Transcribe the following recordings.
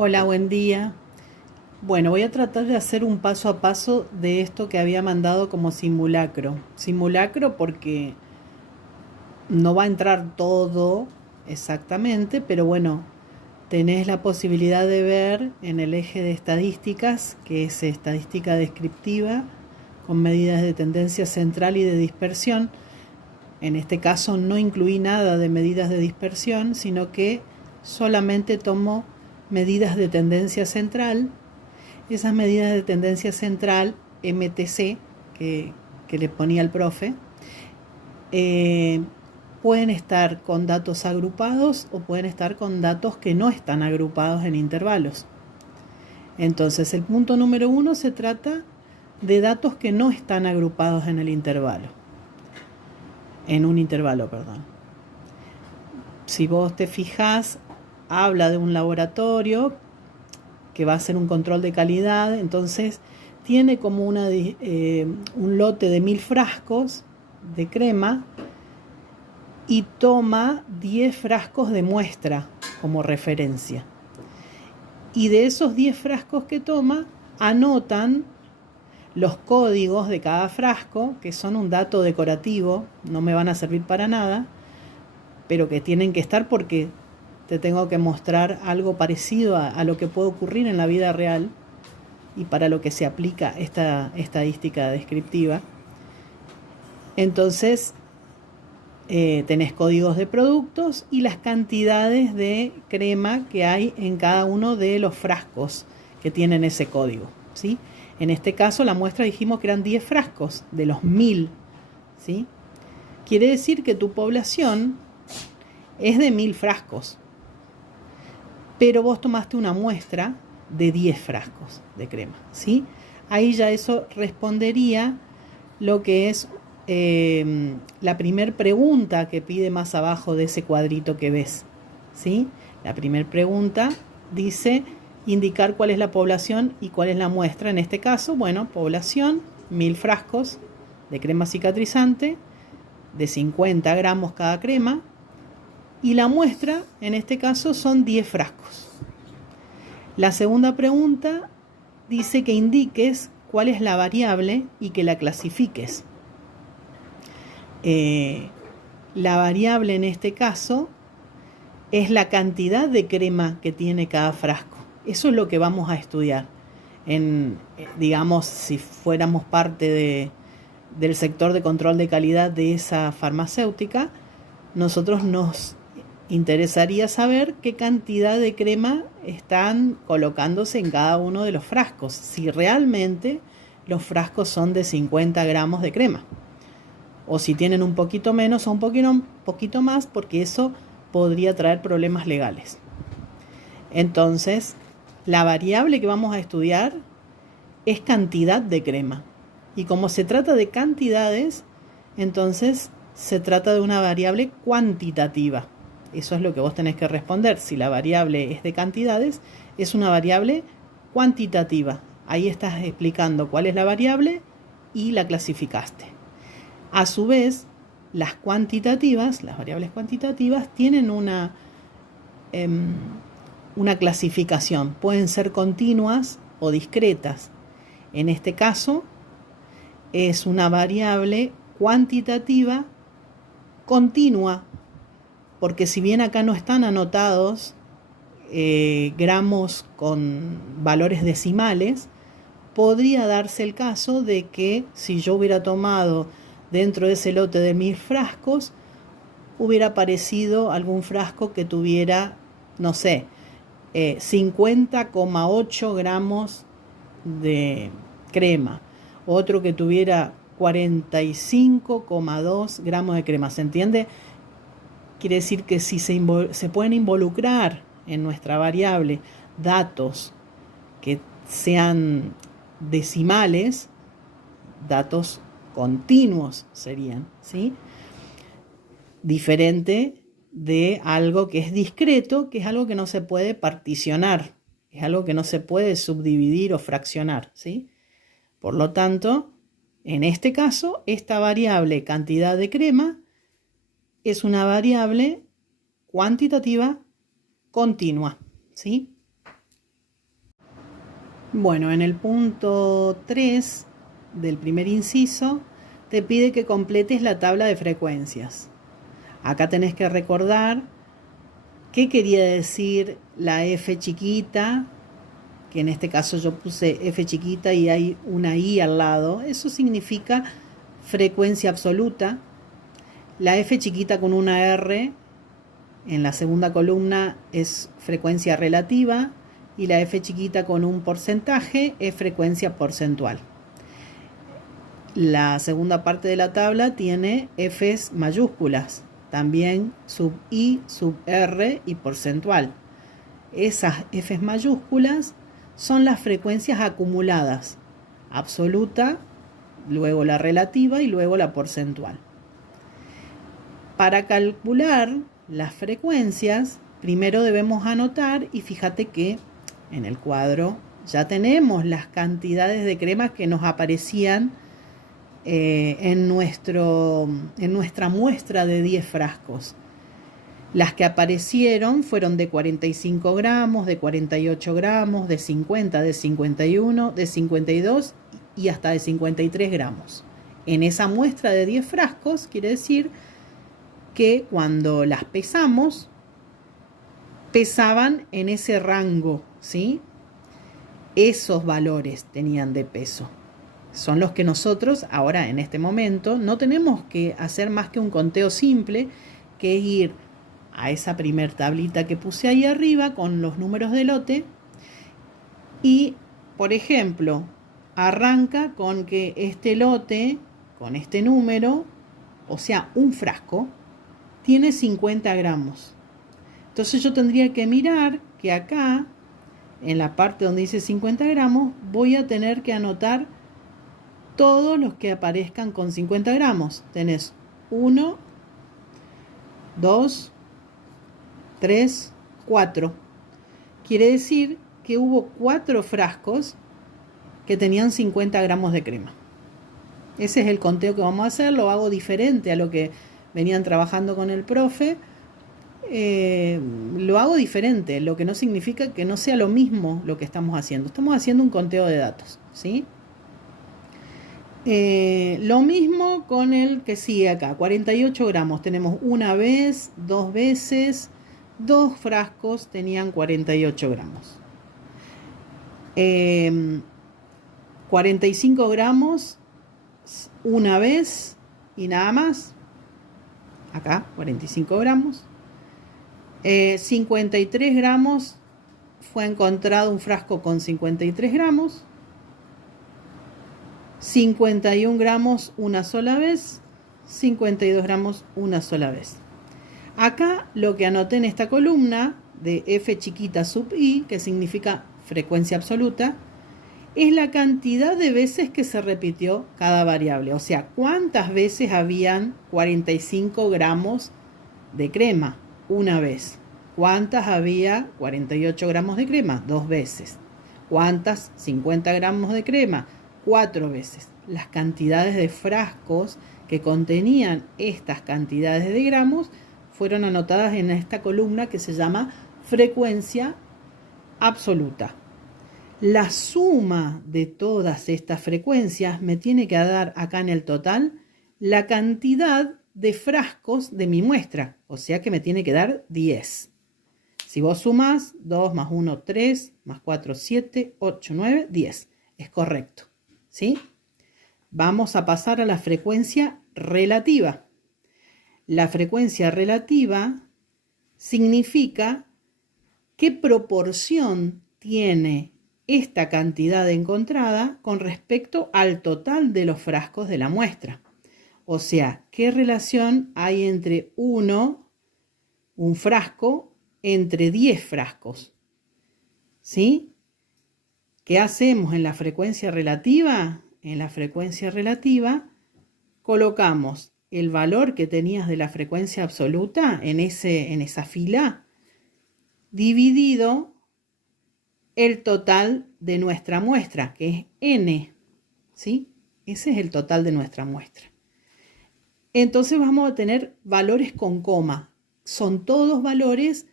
Hola, buen día. Bueno, voy a tratar de hacer un paso a paso de esto que había mandado como simulacro. Simulacro porque no va a entrar todo exactamente, pero bueno, tenés la posibilidad de ver en el eje de estadísticas, que es estadística descriptiva, con medidas de tendencia central y de dispersión. En este caso no incluí nada de medidas de dispersión, sino que solamente tomo medidas de tendencia central. Esas medidas de tendencia central, MTC, que le ponía el profe, eh, pueden estar con datos agrupados o pueden estar con datos que no están agrupados en intervalos. Entonces, el punto número 1 se trata de datos que no están agrupados en el intervalo. En un intervalo, perdón. Si vos te fijas, habla de un laboratorio que va a hacer un control de calidad, entonces tiene como un lote de 1000 frascos de crema y toma 10 frascos de muestra como referencia. Y de esos 10 frascos que toma, anotan los códigos de cada frasco, que son un dato decorativo, no me van a servir para nada, pero que tienen que estar porque te tengo que mostrar algo parecido a lo que puede ocurrir en la vida real y para lo que se aplica esta estadística descriptiva. Entonces, tenés códigos de productos y las cantidades de crema que hay en cada uno de los frascos que tienen ese código, ¿sí? En este caso, la muestra dijimos que eran 10 frascos de los 1000, ¿sí? Quiere decir que tu población es de 1000 frascos, pero vos tomaste una muestra de 10 frascos de crema, ¿sí? Ahí ya eso respondería lo que es la primer pregunta que pide más abajo de ese cuadrito que ves, ¿sí? La primer pregunta dice indicar cuál es la población y cuál es la muestra. En este caso, bueno, población, 1000 frascos de crema cicatrizante, de 50 gramos cada crema, y la muestra, en este caso, son 10 frascos. La segunda pregunta dice que indiques cuál es la variable y que la clasifiques. La variable en este caso es la cantidad de crema que tiene cada frasco. Eso es lo que vamos a estudiar. Digamos, si fuéramos parte del sector de control de calidad de esa farmacéutica, nosotros nos interesaría saber qué cantidad de crema están colocándose en cada uno de los frascos, si realmente los frascos son de 50 gramos de crema, o si tienen un poquito menos o un poquito más, porque eso podría traer problemas legales. Entonces, la variable que vamos a estudiar es cantidad de crema. Y como se trata de cantidades, entonces se trata de una variable cuantitativa. Eso es lo que vos tenés que responder. Si la variable es de cantidades, es una variable cuantitativa. Ahí estás explicando cuál es la variable y la clasificaste. A su vez, las variables cuantitativas, tienen una clasificación. Pueden ser continuas o discretas. En este caso, es una variable cuantitativa continua, porque si bien acá no están anotados gramos con valores decimales, podría darse el caso de que si yo hubiera tomado dentro de ese lote de 1000 frascos, hubiera aparecido algún frasco que tuviera, no sé, 50,8 gramos de crema, otro que tuviera 45,2 gramos de crema. ¿Se entiende? Quiere decir que si se pueden involucrar en nuestra variable datos que sean decimales, datos continuos serían, ¿sí? Diferente de algo que es discreto, que es algo que no se puede particionar, es algo que no se puede subdividir o fraccionar, ¿sí? Por lo tanto, en este caso, esta variable cantidad de crema es una variable cuantitativa continua, ¿sí? Bueno, en el punto 3 del primer inciso te pide que completes la tabla de frecuencias. Acá tenés que recordar qué quería decir la F chiquita, que en este caso yo puse F chiquita y hay una I al lado. Eso significa frecuencia absoluta. La F chiquita con una R en la segunda columna es frecuencia relativa y la F chiquita con un porcentaje es frecuencia porcentual. La segunda parte de la tabla tiene Fs mayúsculas, también sub I, sub R y porcentual. Esas Fs mayúsculas son las frecuencias acumuladas, absoluta, luego la relativa y luego la porcentual. Para calcular las frecuencias, primero debemos anotar, y fíjate que en el cuadro ya tenemos las cantidades de cremas que nos aparecían en nuestra muestra de 10 frascos. Las que aparecieron fueron de 45 gramos, de 48 gramos, de 50, de 51, de 52 y hasta de 53 gramos. En esa muestra de 10 frascos quiere decir que cuando las pesamos, pesaban en ese rango, ¿sí? Esos valores tenían de peso. Son los que nosotros ahora en este momento no tenemos que hacer más que un conteo simple, que es ir a esa primer tablita que puse ahí arriba con los números de lote y, por ejemplo, arranca con que este lote con este número, o sea, un frasco, tiene 50 gramos. Entonces yo tendría que mirar que acá, en la parte donde dice 50 gramos, voy a tener que anotar todos los que aparezcan con 50 gramos. Tenés 1, 2, 3, 4. Quiere decir que hubo 4 frascos que tenían 50 gramos de crema. Ese es el conteo que vamos a hacer. Lo hago diferente a lo que venían trabajando con el profe. Lo hago diferente, lo que no significa que no sea lo mismo lo que estamos haciendo. Estamos haciendo un conteo de datos, ¿sí? Lo mismo con el que sigue acá, 48 gramos. Tenemos una vez, dos veces, 2 frascos tenían 48 gramos. 45 gramos una vez y nada más. Acá, 45 gramos. 53 gramos, fue encontrado un frasco con 53 gramos. 51 gramos una sola vez, 52 gramos una sola vez. Acá lo que anoté en esta columna de F chiquita sub I, que significa frecuencia absoluta, es la cantidad de veces que se repitió cada variable. O sea, cuántas veces habían 45 gramos de crema. Una vez. ¿Cuántas había 48 gramos de crema? 2 veces. ¿Cuántas 50 gramos de crema? 4 veces. Las cantidades de frascos que contenían estas cantidades de gramos fueron anotadas en esta columna que se llama frecuencia absoluta. La suma de todas estas frecuencias me tiene que dar acá en el total la cantidad de frascos de mi muestra, o sea que me tiene que dar 10. Si vos sumás, 2 más 1, 3, más 4, 7, 8, 9, 10. Es correcto, ¿sí? Vamos a pasar a la frecuencia relativa. La frecuencia relativa significa qué proporción tiene esta cantidad encontrada con respecto al total de los frascos de la muestra. O sea, ¿qué relación hay entre un frasco, entre 10 frascos? ¿Sí? ¿Qué hacemos en la frecuencia relativa? En la frecuencia relativa colocamos el valor que tenías de la frecuencia absoluta en esa fila, dividido el total de nuestra muestra, que es n, ¿sí? Ese es el total de nuestra muestra. Entonces vamos a tener valores con coma. Son todos valores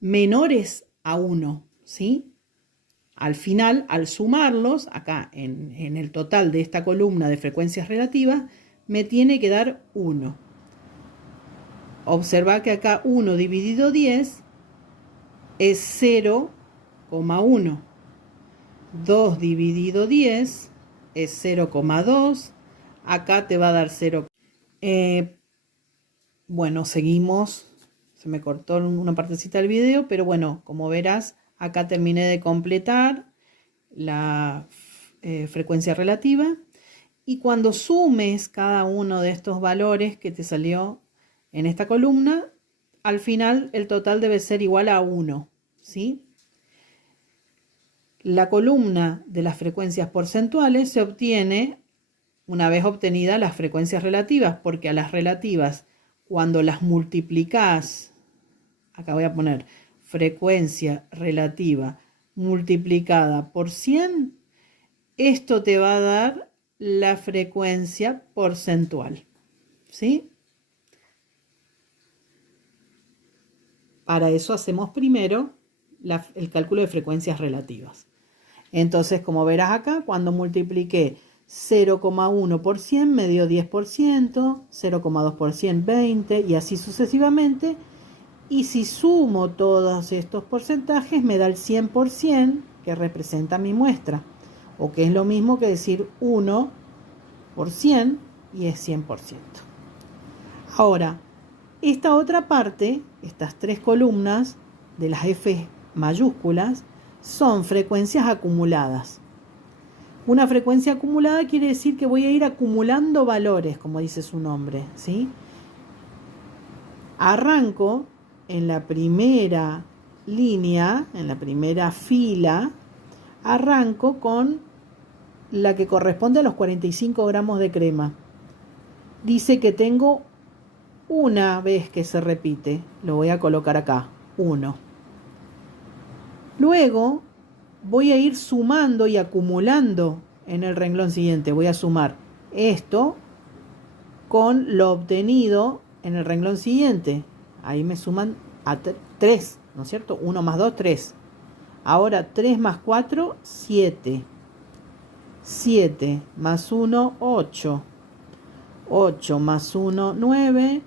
menores a 1, ¿sí? Al final, al sumarlos, acá en el total de esta columna de frecuencias relativas, me tiene que dar 1. Observa que acá 1 dividido 10 es 0,1. 2 dividido 10 es 0,2. Acá te va a dar 0. Bueno, seguimos. Se me cortó una partecita del video, pero bueno, como verás, acá terminé de completar la frecuencia relativa. Y cuando sumes cada uno de estos valores que te salió en esta columna, al final el total debe ser igual a 1, ¿sí? La columna de las frecuencias porcentuales se obtiene una vez obtenidas las frecuencias relativas, porque a las relativas, cuando las multiplicas, acá voy a poner frecuencia relativa multiplicada por 100, esto te va a dar la frecuencia porcentual, ¿sí? Para eso hacemos primero el cálculo de frecuencias relativas. Entonces, como verás acá, cuando multipliqué 0,1 por 100 me dio 10%, 0,2 por 100, 20 y así sucesivamente. Y si sumo todos estos porcentajes me da el 100% que representa mi muestra. O que es lo mismo que decir 1 por 100 y es 100%. Ahora, esta otra parte, estas tres columnas de las F mayúsculas, son frecuencias acumuladas. Una frecuencia acumulada quiere decir que voy a ir acumulando valores, como dice su nombre, ¿sí? Arranco en la primera línea, en la primera fila, arranco con la que corresponde a los 45 gramos de crema. Dice que tengo una vez que se repite, lo voy a colocar acá, 1. Luego voy a ir sumando y acumulando en el renglón siguiente. Voy a sumar esto con lo obtenido en el renglón siguiente. Ahí me suman a 3, ¿no es cierto? 1 más 2, 3. Ahora 3 más 4, 7. 7 más 1, 8. 8 más 1, 9.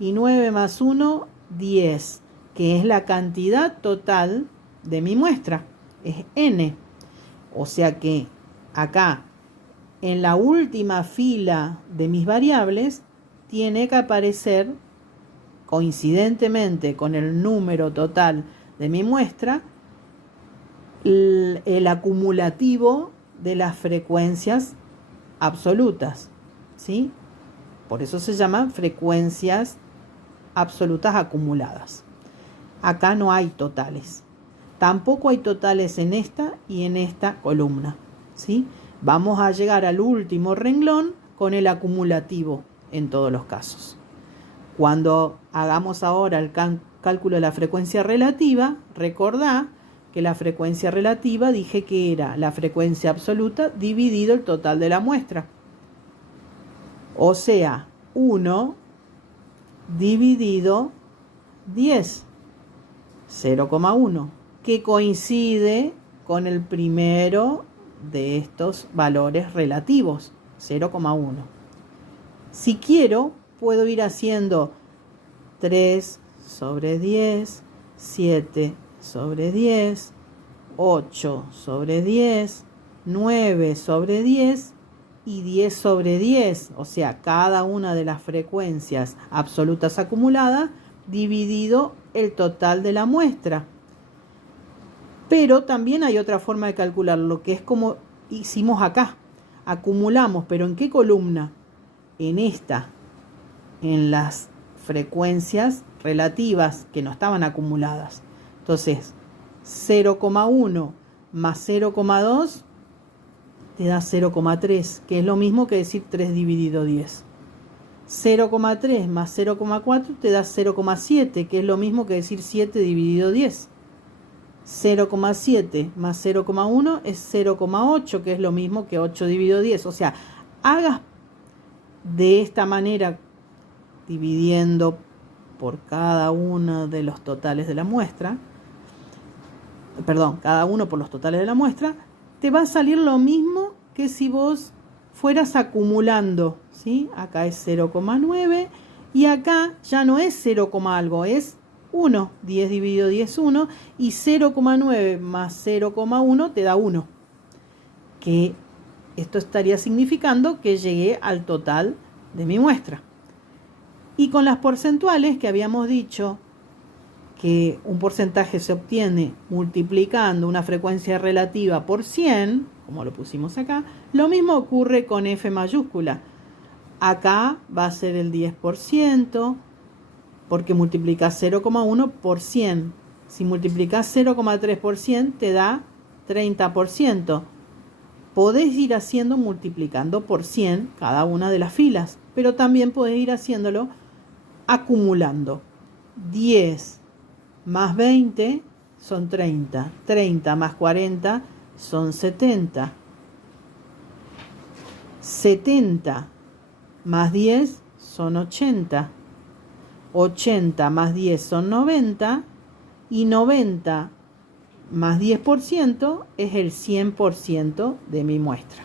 Y 9 más 1, 10. Que es la cantidad total de mi muestra. Es n. O sea que acá, en la última fila de mis variables, tiene que aparecer, coincidentemente con el número total de mi muestra, el acumulativo de las frecuencias absolutas, ¿sí? Por eso se llaman frecuencias absolutas acumuladas. Acá no hay totales. Tampoco hay totales en esta y en esta columna, ¿sí? Vamos a llegar al último renglón con el acumulativo en todos los casos. Cuando hagamos ahora el cálculo de la frecuencia relativa, recordá que la frecuencia relativa dije que era la frecuencia absoluta dividido el total de la muestra. O sea, 1 dividido 10, 0,1, que coincide con el primero de estos valores relativos, 0,1. Si quiero, puedo ir haciendo 3 sobre 10, 7 sobre 10, 8 sobre 10, 9 sobre 10 y 10 sobre 10. O sea, cada una de las frecuencias absolutas acumuladas dividido el total de la muestra. Pero también hay otra forma de calcularlo, que es como hicimos acá. Acumulamos, pero ¿en qué columna? En esta, en las frecuencias relativas que no estaban acumuladas. Entonces, 0,1 más 0,2 te da 0,3, que es lo mismo que decir 3 dividido 10. 0,3 más 0,4 te da 0,7, que es lo mismo que decir 7 dividido 10. 0,7 más 0,1 es 0,8, que es lo mismo que 8 dividido 10. O sea, hagas de esta manera, dividiendo por cada uno de los totales de la muestra, perdón, cada uno por los totales de la muestra, te va a salir lo mismo que si vos fueras acumulando, ¿sí? Acá es 0,9 y acá ya no es 0, algo, es 1. 10 dividido 10 es 1 y 0,9 más 0,1 te da 1. Que esto estaría significando que llegué al total de mi muestra. Y con las porcentuales que habíamos dicho que un porcentaje se obtiene multiplicando una frecuencia relativa por 100, como lo pusimos acá, lo mismo ocurre con F mayúscula. Acá va a ser el 10%, porque multiplicas 0,1 por 100. Si multiplicas 0,3 por 100, te da 30%. Podés ir haciendo multiplicando por 100 cada una de las filas, pero también podés ir haciéndolo acumulando. 10 más 20 son 30. 30 más 40 son 70. 70 más 10 son 80. 80 más 10 son 90. Y 90 más 10% es el 100% de mi muestra.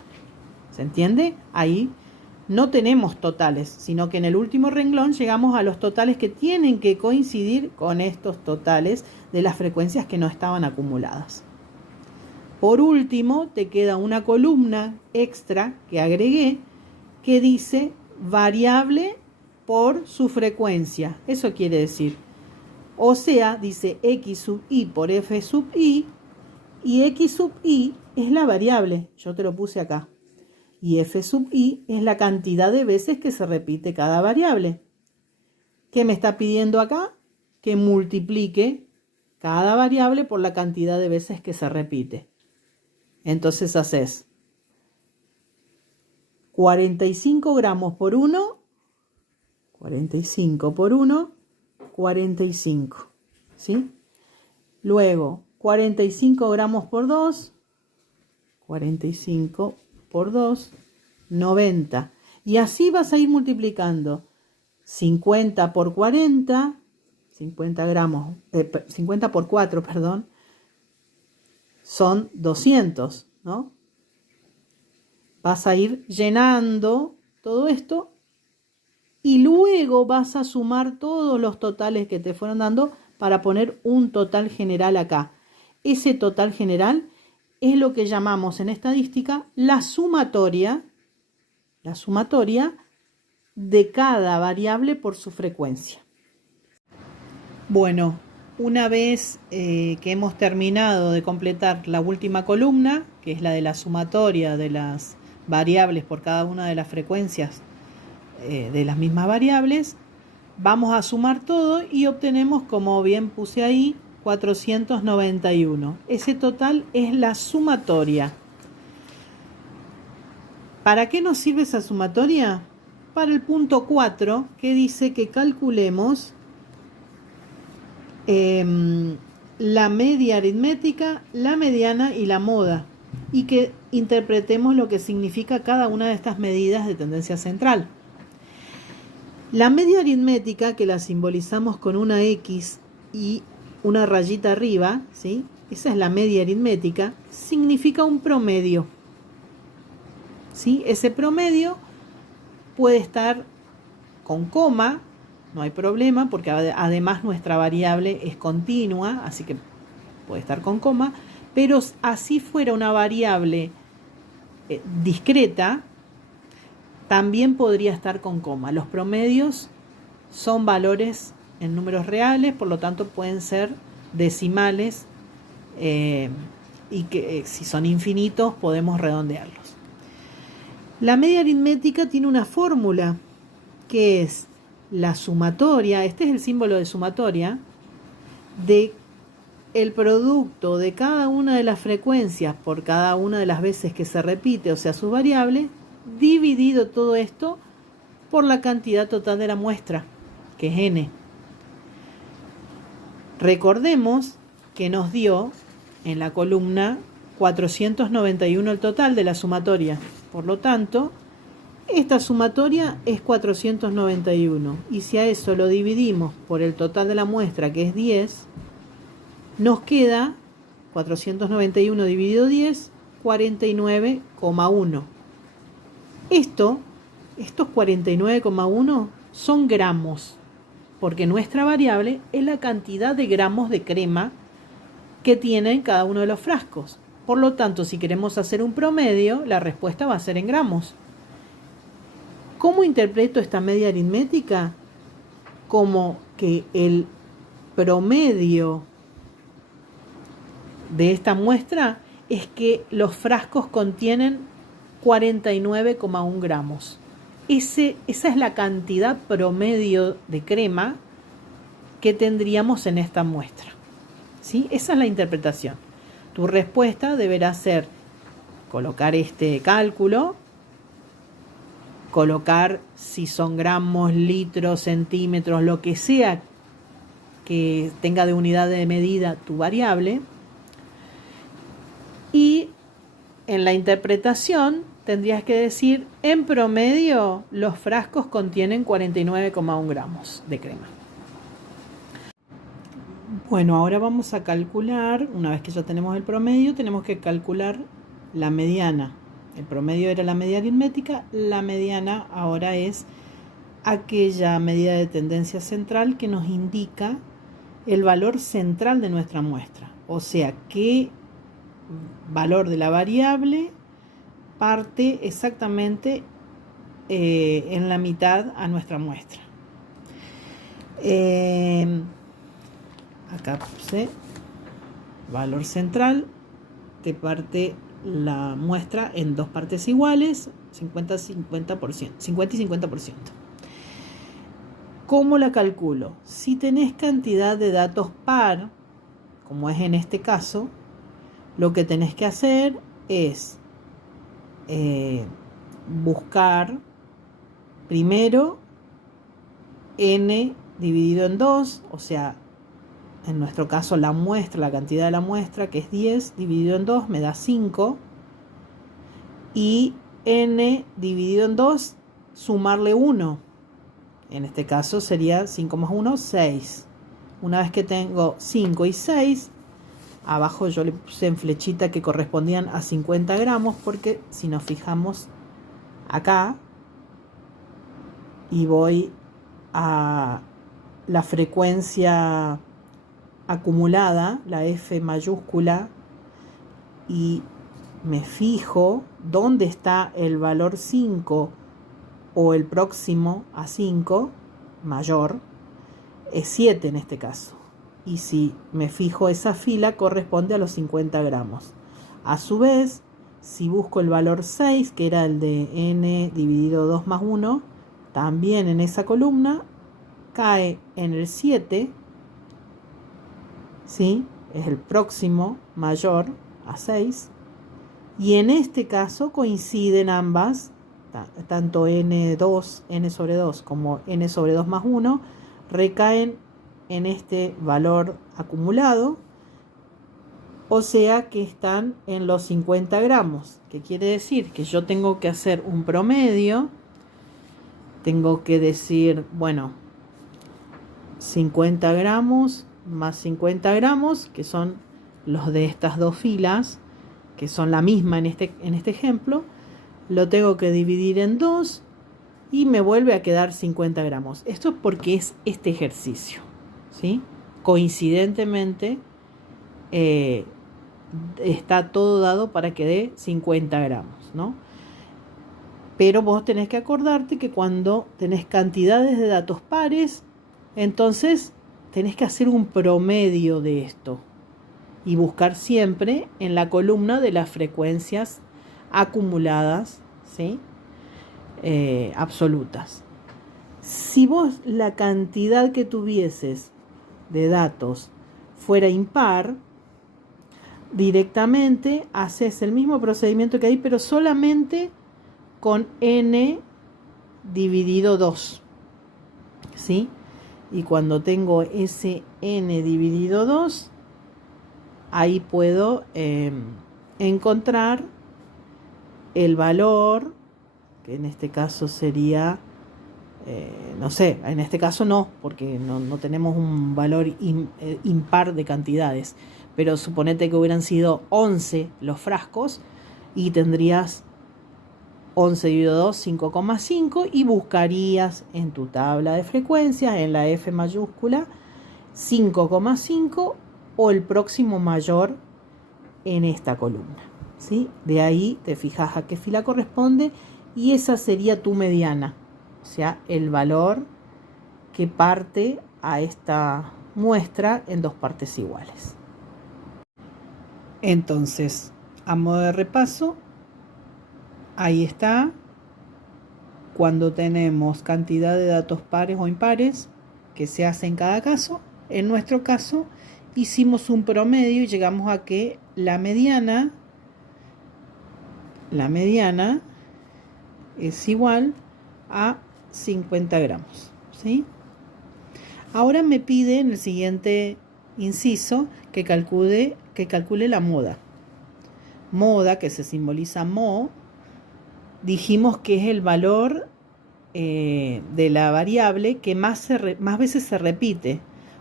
¿Se entiende? Ahí no tenemos totales, sino que en el último renglón llegamos a los totales que tienen que coincidir con estos totales de las frecuencias que no estaban acumuladas. Por último, te queda una columna extra que agregué que dice variable por su frecuencia. Eso quiere decir, o sea, dice x sub i por f sub i, y x sub i es la variable, yo te lo puse acá. Y f sub i es la cantidad de veces que se repite cada variable. ¿Qué me está pidiendo acá? Que multiplique cada variable por la cantidad de veces que se repite. Entonces haces 45 gramos por 1, 45 por 1, 45. ¿Sí? Luego, 45 gramos por 2, 45 por 2, 90. Y así vas a ir multiplicando. 50 por 40, 50 gramos, 50 por 4, perdón, son 200, ¿no? Vas a ir llenando todo esto y luego vas a sumar todos los totales que te fueron dando para poner un total general acá. Ese total general es lo que llamamos en estadística la sumatoria de cada variable por su frecuencia. Bueno, una vez que hemos terminado de completar la última columna, que es la de la sumatoria de las variables por cada una de las frecuencias de las mismas variables, vamos a sumar todo y obtenemos, como bien puse ahí, 491. Ese total es la sumatoria. ¿Para qué nos sirve esa sumatoria? Para el punto 4, que dice que calculemos la media aritmética, la mediana y la moda, y que interpretemos lo que significa cada una de estas medidas de tendencia central. La media aritmética, que la simbolizamos con una X y una rayita arriba, ¿sí? Esa es la media aritmética, significa un promedio. ¿Sí? Ese promedio puede estar con coma, no hay problema, porque además nuestra variable es continua, así que puede estar con coma, pero así fuera una variable discreta, también podría estar con coma. Los promedios son valores en números reales, por lo tanto pueden ser decimales y que si son infinitos podemos redondearlos. La media aritmética tiene una fórmula que es la sumatoria, este es el símbolo de sumatoria, de el producto de cada una de las frecuencias por cada una de las veces que se repite, o sea, su variable, dividido todo esto por la cantidad total de la muestra, que es n. Recordemos que nos dio en la columna 491 el total de la sumatoria. Por lo tanto, esta sumatoria es 491. Y si a eso lo dividimos por el total de la muestra, que es 10, nos queda 491 dividido 10, 49,1. Estos 49,1 son gramos, porque nuestra variable es la cantidad de gramos de crema que tiene cada uno de los frascos. Por lo tanto, si queremos hacer un promedio, la respuesta va a ser en gramos. ¿Cómo interpreto esta media aritmética? Como que el promedio de esta muestra es que los frascos contienen 49,1 gramos. Esa es la cantidad promedio de crema que tendríamos en esta muestra, ¿sí? Esa es la interpretación. Tu respuesta deberá ser colocar este cálculo, colocar si son gramos, litros, centímetros, lo que sea que tenga de unidad de medida tu variable. Y en la interpretación tendrías que decir, en promedio los frascos contienen 49,1 gramos de crema. Bueno, ahora vamos a calcular, una vez que ya tenemos el promedio, tenemos que calcular la mediana. El promedio era la media aritmética, la mediana ahora es aquella medida de tendencia central que nos indica el valor central de nuestra muestra. O sea, qué valor de la variable parte exactamente en la mitad a nuestra muestra. Acá puse valor central, te parte la muestra en dos partes iguales, 50 y 50%. ¿Cómo la calculo? Si tenés cantidad de datos par, como es en este caso, lo que tenés que hacer es buscar primero n dividido en 2, o sea, en nuestro caso la muestra, la cantidad de la muestra, que es 10, dividido en 2 me da 5, y n dividido en 2, sumarle 1, en este caso sería 5 más 1, 6. Una vez que tengo 5 y 6, abajo yo le puse en flechita que correspondían a 50 gramos, porque si nos fijamos acá y voy a la frecuencia acumulada, la F mayúscula, y me fijo dónde está el valor 5 o el próximo a 5, mayor, es 7 en este caso. Y si me fijo esa fila, corresponde a los 50 gramos. A su vez, si busco el valor 6, que era el de n dividido 2 más 1, también en esa columna cae en el 7, ¿sí? Es el próximo mayor a 6. Y en este caso coinciden ambas, tanto n2, n sobre 2, como n sobre 2 más 1, recaen en este valor acumulado, o sea que están en los 50 gramos, que quiere decir que yo tengo que hacer un promedio, tengo que decir, bueno, 50 gramos más 50 gramos, que son los de estas dos filas, que son la misma en este ejemplo, lo tengo que dividir en 2 y me vuelve a quedar 50 gramos. Esto es porque es este ejercicio, ¿sí? Coincidentemente está todo dado para que dé 50 gramos, ¿no? Pero vos tenés que acordarte que cuando tenés cantidades de datos pares, entonces tenés que hacer un promedio de esto y buscar siempre en la columna de las frecuencias acumuladas, ¿sí? Absolutas. Si vos la cantidad que tuvieses de datos fuera impar, directamente haces el mismo procedimiento que hay, pero solamente con n dividido 2, ¿sí? Y cuando tengo ese n dividido 2, ahí puedo encontrar el valor, que en este caso sería no sé, en este caso no, porque no tenemos un valor impar de cantidades, pero suponete que hubieran sido 11 los frascos y tendrías 11 dividido 2, 5,5 y buscarías en tu tabla de frecuencias, en la F mayúscula, 5,5 o el próximo mayor en esta columna, ¿sí? De ahí te fijas a qué fila corresponde y esa sería tu mediana, o sea, el valor que parte a esta muestra en dos partes iguales. Entonces, a modo de repaso, ahí está, cuando tenemos cantidad de datos pares o impares que se hace en cada caso. En nuestro caso, hicimos un promedio y llegamos a que la mediana es igual a 50 gramos, ¿sí? Ahora me pide en el siguiente inciso que calcule la moda. Moda, que se simboliza mo, dijimos que es el valor de la variable que más veces se repite.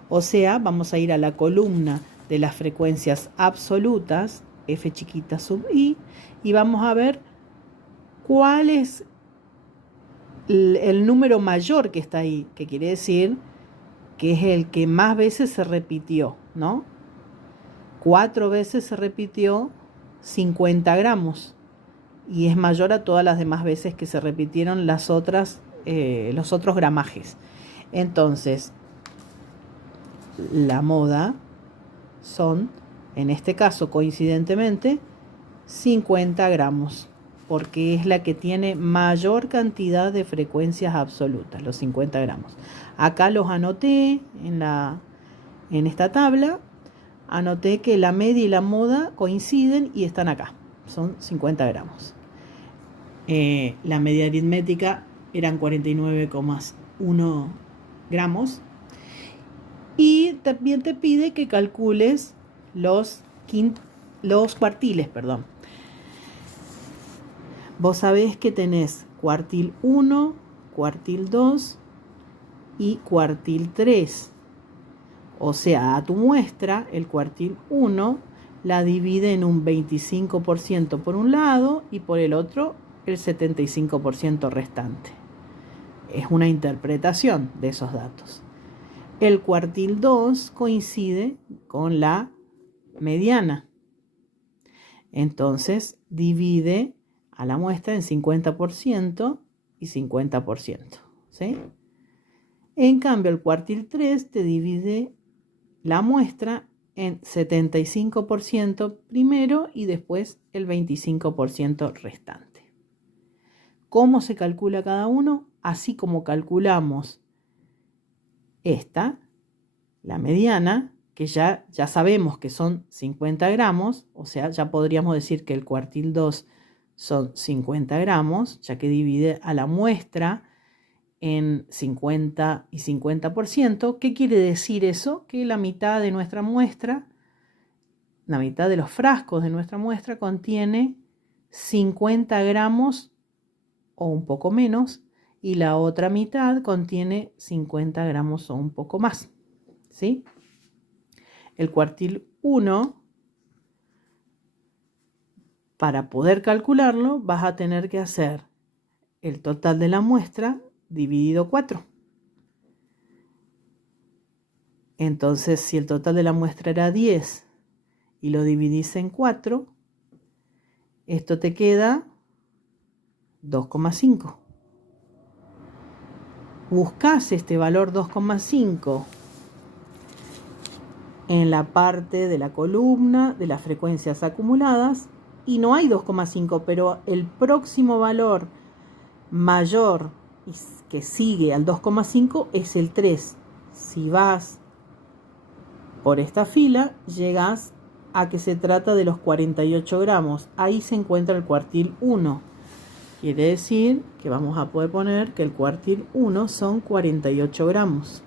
O sea, vamos a ir a la columna de las frecuencias absolutas, f chiquita sub i, y vamos a ver cuál es el número mayor que está ahí, que quiere decir que es el que más veces se repitió, ¿no? 4 veces se repitió 50 gramos y es mayor a todas las demás veces que se repitieron los otros gramajes. Entonces, la moda son, en este caso coincidentemente, 50 gramos, porque es la que tiene mayor cantidad de frecuencias absolutas, los 50 gramos. Acá los anoté en esta tabla, anoté que la media y la moda coinciden y están acá, son 50 gramos. La media aritmética eran 49,1 gramos. Y también te pide que calcules los cuartiles, perdón. Vos sabés que tenés cuartil 1, cuartil 2 y cuartil 3. O sea, a tu muestra, el cuartil 1 la divide en un 25% por un lado y por el otro el 75% restante. Es una interpretación de esos datos. El cuartil 2 coincide con la mediana. Entonces divide a la muestra en 50% y 50%, ¿sí? En cambio, el cuartil 3 te divide la muestra en 75% primero y después el 25% restante. ¿Cómo se calcula cada uno? Así como calculamos esta, la mediana, que ya sabemos que son 50 gramos, o sea, ya podríamos decir que el cuartil 2 son 50 gramos, ya que divide a la muestra en 50 y 50%. ¿Qué quiere decir eso? Que la mitad de nuestra muestra, la mitad de los frascos de nuestra muestra contiene 50 gramos o un poco menos, y la otra mitad contiene 50 gramos o un poco más, ¿sí? El cuartil 1, para poder calcularlo, vas a tener que hacer el total de la muestra dividido 4. Entonces, si el total de la muestra era 10 y lo dividís en 4, esto te queda 2,5. Buscás este valor 2,5 en la parte de la columna de las frecuencias acumuladas y no hay 2,5, pero el próximo valor mayor que sigue al 2,5 es el 3. Si vas por esta fila, llegas a que se trata de los 48 gramos. Ahí se encuentra el cuartil 1. Quiere decir que vamos a poder poner que el cuartil 1 son 48 gramos.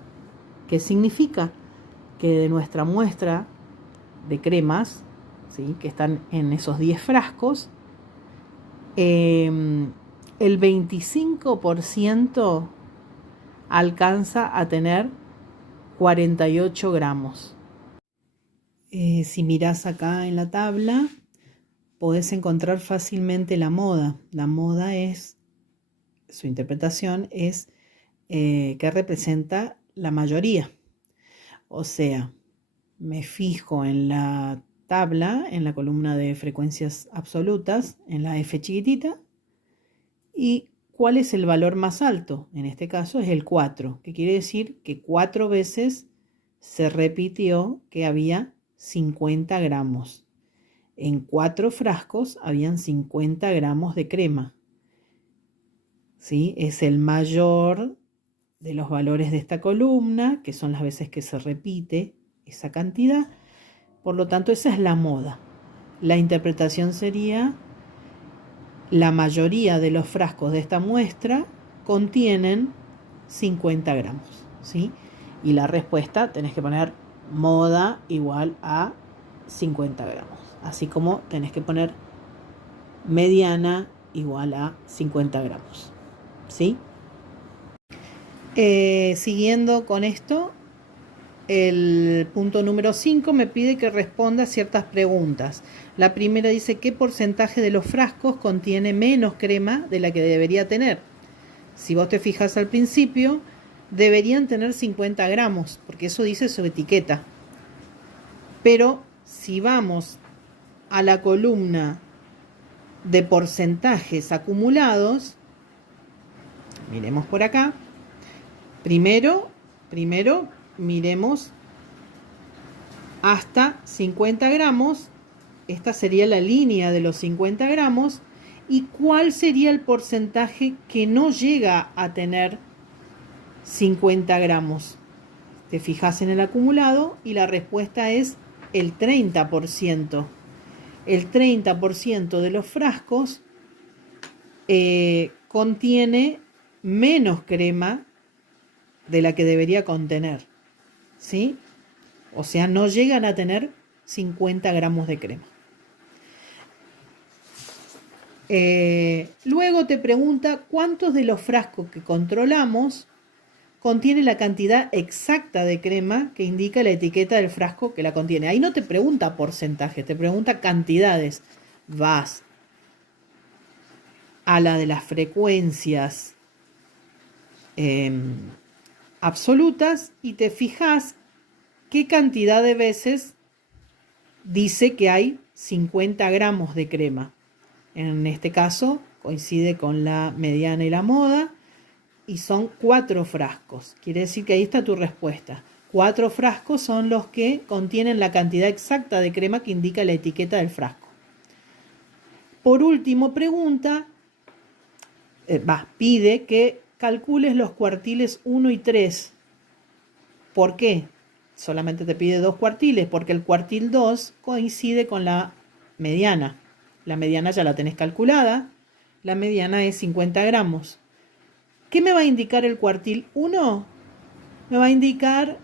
¿Qué significa? Que de nuestra muestra de cremas, ¿sí?, que están en esos 10 frascos, el 25% alcanza a tener 48 gramos. Si mirás acá en la tabla, podés encontrar fácilmente la moda. La moda es, su interpretación es que representa la mayoría. O sea, me fijo en la tabla, en la columna de frecuencias absolutas, en la F chiquitita, y ¿cuál es el valor más alto? En este caso es el 4, que quiere decir que 4 veces se repitió que había 50 gramos. En 4 frascos habían 50 gramos de crema. ¿Sí? Es el mayor de los valores de esta columna, que son las veces que se repite esa cantidad. Por lo tanto, esa es la moda. La interpretación sería: la mayoría de los frascos de esta muestra contienen 50 gramos, ¿sí? Y la respuesta tenés que poner moda igual a 50 gramos. Así como tenés que poner mediana igual a 50 gramos, ¿sí? Siguiendo con esto, el punto número 5 me pide que responda ciertas preguntas. La primera dice: ¿qué porcentaje de los frascos contiene menos crema de la que debería tener? Si vos te fijas al principio, deberían tener 50 gramos, porque eso dice su etiqueta. Pero si vamos a la columna de porcentajes acumulados, miremos por acá. Primero miremos hasta 50 gramos. Esta sería la línea de los 50 gramos. ¿Y cuál sería el porcentaje que no llega a tener 50 gramos? Te fijas en el acumulado y la respuesta es el 30%. El 30% de los frascos contiene menos crema de la que debería contener, ¿sí? O sea, no llegan a tener 50 gramos de crema. Luego te pregunta cuántos de los frascos que controlamos contiene la cantidad exacta de crema que indica la etiqueta del frasco que la contiene. Ahí no te pregunta porcentaje, te pregunta cantidades. Vas a la de las frecuencias absolutas y te fijas qué cantidad de veces dice que hay 50 gramos de crema. En este caso coincide con la mediana y la moda y son 4 frascos. Quiere decir que ahí está tu respuesta. 4 frascos son los que contienen la cantidad exacta de crema que indica la etiqueta del frasco. Por último, pide que calcules los cuartiles 1 y 3. ¿Por qué? Solamente te pide 2 cuartiles, porque el cuartil 2 coincide con la mediana. La mediana ya la tenés calculada. La mediana es 50 gramos. ¿Qué me va a indicar el cuartil 1? Me va a indicar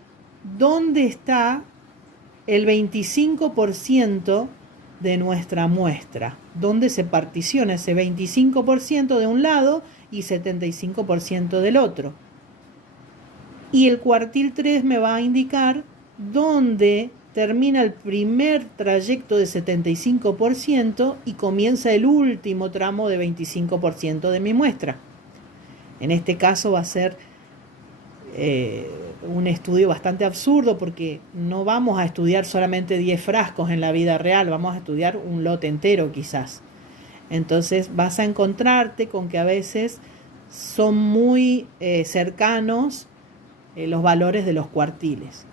dónde está el 25% de nuestra muestra. Dónde se particiona ese 25% de un lado y 75% del otro. Y el cuartil 3 me va a indicar dónde termina el primer trayecto de 75% y comienza el último tramo de 25% de mi muestra. En este caso va a ser un estudio bastante absurdo porque no vamos a estudiar solamente 10 frascos en la vida real, vamos a estudiar un lote entero quizás. Entonces vas a encontrarte con que a veces son muy cercanos los valores de los cuartiles.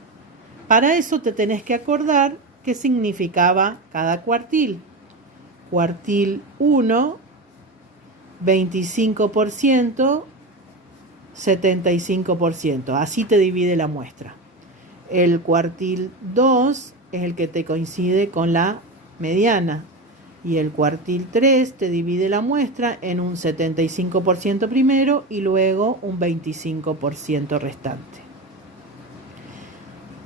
Para eso te tenés que acordar qué significaba cada cuartil. Cuartil 1, 25%, 75%. Así te divide la muestra. El cuartil 2 es el que te coincide con la mediana. Y el cuartil 3 te divide la muestra en un 75% primero y luego un 25% restante.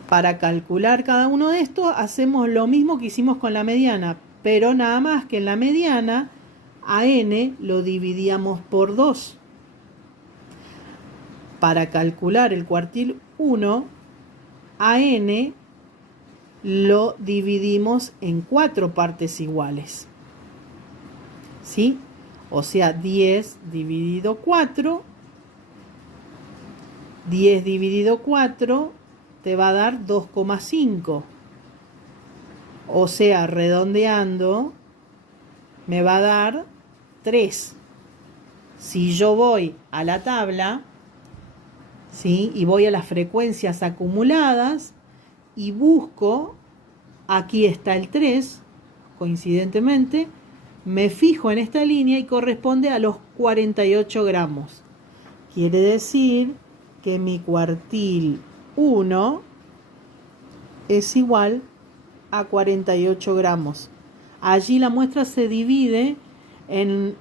Para calcular cada uno de estos hacemos lo mismo que hicimos con la mediana, pero nada más que en la mediana a n lo dividíamos por 2. para calcular el cuartil 1, a n lo dividimos en 4 partes iguales. ¿Sí? O sea, 10 dividido 4. 10 dividido 4 te va a dar 2,5. O sea, redondeando, me va a dar 3. Si yo voy a la tabla, ¿sí? Y voy a las frecuencias acumuladas y busco, aquí está el 3, coincidentemente, me fijo en esta línea y corresponde a los 48 gramos. Quiere decir que mi cuartil 1 es igual a 48 gramos. Allí la muestra se divide en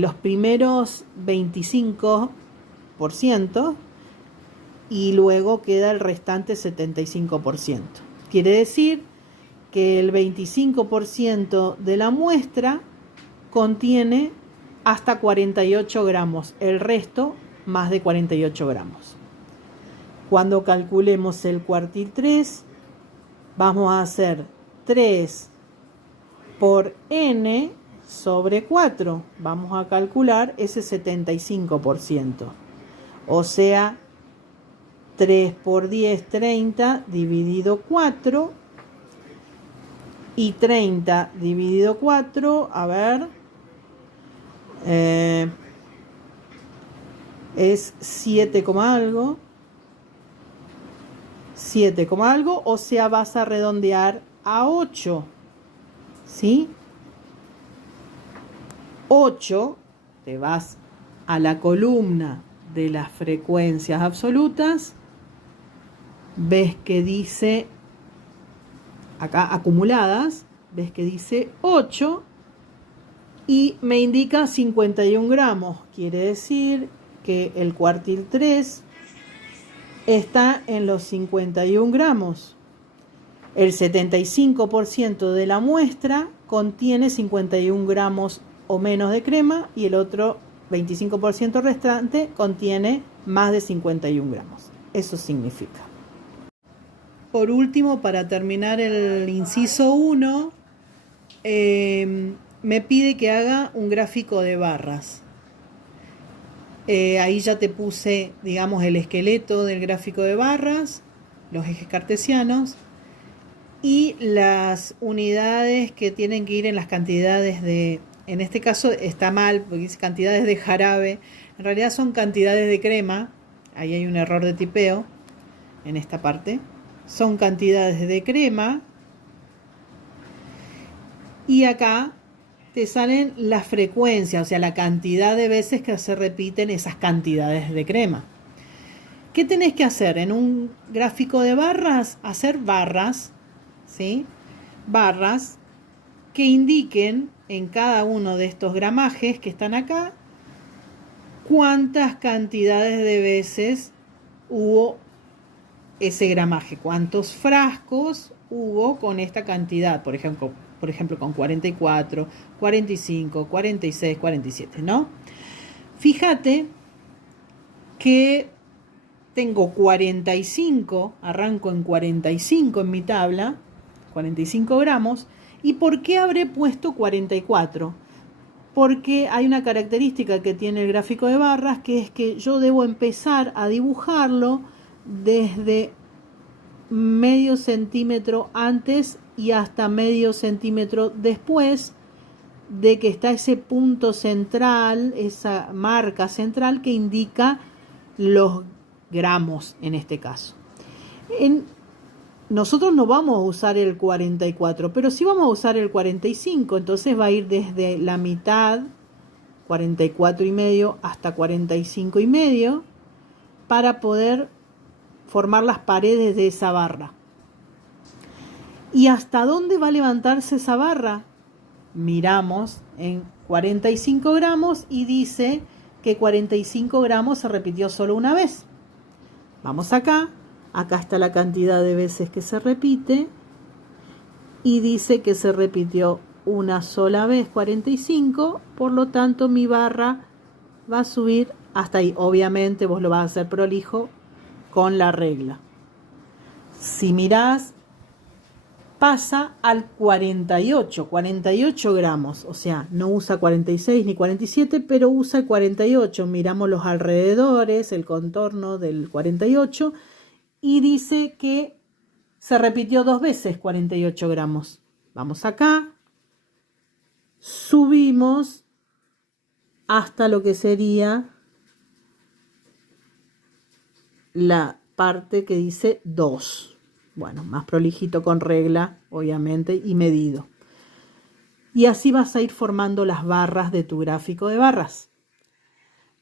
los primeros 25% y luego queda el restante 75%. Quiere decir que el 25% de la muestra contiene hasta 48 gramos, el resto más de 48 gramos. Cuando calculemos el cuartil 3, vamos a hacer 3 por n sobre 4. Vamos a calcular ese 75%. O sea, 3 por 10, 30 dividido 4. Y 30 dividido 4, a ver, es 7, algo. 7, algo, o sea, vas a redondear a 8. ¿Sí? 8, te vas a la columna de las frecuencias absolutas, ves que dice, acá acumuladas, ves que dice 8 y me indica 51 gramos. Quiere decir que el cuartil 3 está en los 51 gramos. El 75% de la muestra contiene 51 gramos o menos de crema y el otro 25% restante contiene más de 51 gramos. Eso significa. Por último, para terminar el inciso 1, me pide que haga un gráfico de barras. Ahí ya te puse, digamos, el esqueleto del gráfico de barras, los ejes cartesianos y las unidades que tienen que ir en las cantidades de, en este caso está mal porque dice cantidades de jarabe, en realidad son cantidades de crema, ahí hay un error de tipeo en esta parte, son cantidades de crema y acá te salen las frecuencias, o sea, la cantidad de veces que se repiten esas cantidades de crema. ¿Qué tenés que hacer en un gráfico de barras? Hacer barras, ¿sí? Barras que indiquen en cada uno de estos gramajes que están acá cuántas cantidades de veces hubo ese gramaje, cuántos frascos hubo con esta cantidad, por ejemplo con 44, 45, 46, 47, ¿no? Fíjate que tengo 45, arranco en 45 en mi tabla, 45 gramos. ¿Y por qué habré puesto 44? Porque hay una característica que tiene el gráfico de barras, que es que yo debo empezar a dibujarlo desde medio centímetro antes y hasta medio centímetro después de que está ese punto central, esa marca central que indica los gramos en este caso. Nosotros no vamos a usar el 44, pero sí vamos a usar el 45, entonces va a ir desde la mitad, 44 y medio, hasta 45 y medio, para poder formar las paredes de esa barra. ¿Y hasta dónde va a levantarse esa barra? Miramos en 45 gramos y dice que 45 gramos se repitió solo una vez. Vamos acá, acá está la cantidad de veces que se repite y dice que se repitió una sola vez 45, por lo tanto mi barra va a subir Hasta ahí, obviamente vos lo vas a hacer prolijo con la regla. Si mirás, pasa al 48 gramos, o sea, no usa 46 ni 47, pero usa el 48. Miramos los alrededores, el contorno del 48, y dice que se repitió 2 veces 48 gramos. Vamos acá, subimos hasta lo que sería la parte que dice 2. Bueno, más prolijito con regla, obviamente, y medido. Y así vas a ir formando las barras de tu gráfico de barras.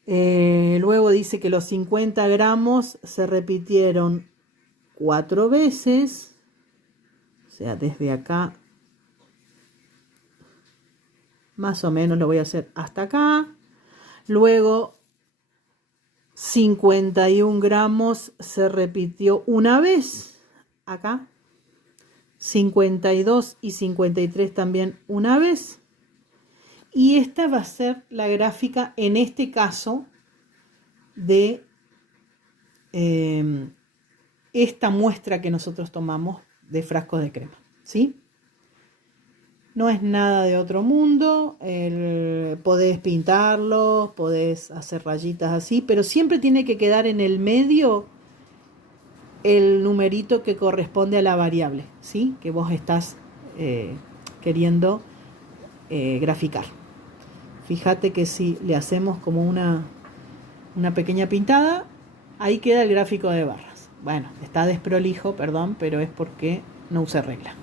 Luego dice que los 50 gramos se repitieron 4 veces. O sea, desde acá, más o menos lo voy a hacer hasta acá. Luego 51 gramos se repitió una vez acá, 52 y 53 también una vez, y esta va a ser la gráfica en este caso de esta muestra que nosotros tomamos de frascos de crema, ¿sí? No es nada de otro mundo, podés pintarlos, podés hacer rayitas así, pero siempre tiene que quedar en el medio el numerito que corresponde a la variable, ¿sí? Que vos estás queriendo graficar. Fíjate que si le hacemos como una pequeña pintada, ahí queda el gráfico de barras. Bueno, está desprolijo, perdón, pero es porque no usé regla.